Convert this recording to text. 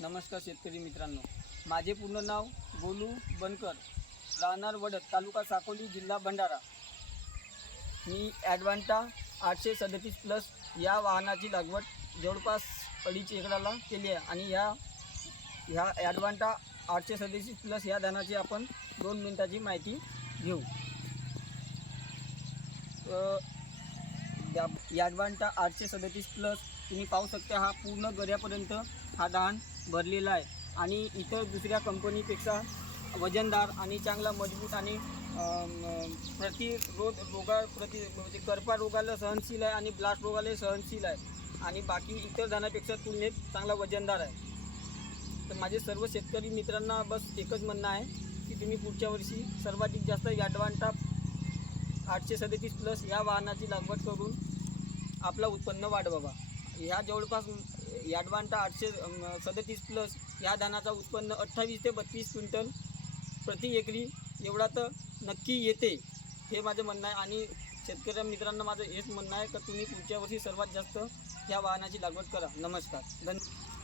नमस्कार शेतकरी मित्रांनो, माझे पूर्ण नाव गोलू बनकर, राहणार वडद, तालुका साकोली, जिल्हा भंडारा। मी ॲडव्हान्टा 837 प्लस या वाहनाची लागवड जवळपास 2.5 एकराला केली आहे आणि ह्या ॲडव्हान्टा 837 प्लस या धानाची आपण 2 मिनिटाची माहिती घेऊ। ॲडव्हान्टा 837 प्लस तुम्ही पाहू शकता, हा पूर्ण गऱ्यापर्यंत हा धान भरलेला आहे आणि इतर दुसऱ्या कंपनीपेक्षा वजनदार आणि चांगला मजबूत आणि म्हणजे करपा रोगाला सहनशील आहे आणि ब्लास्ट रोगाला सहनशील आहे आणि बाकी इतर धानापेक्षा तुलनेत चांगला वजनदार आहे। तर माझे सर्व शेतकरी मित्रांना बस एकच म्हणणं आहे की तुम्ही पुढच्या वर्षी सर्वाधिक जास्त ॲडव्हान्टा 837 प्लस या वाहनाची लागवड करून आपलं उत्पन्न वाढवावा। ह्या जवळपास ॲडव्हान्टा 837 प्लस या धानाचा उत्पन्न 28 ते 32 क्विंटल प्रति एकरी एवढा तर नक्की येते, हे माझं म्हणणं आहे। आणि शेतकरी मित्रांना माझं हेच म्हणणं आहे की तुम्ही पुढच्या वर्षी सर्वात जास्त या वाहनाची लागवड करा। नमस्कार, धन्यवाद।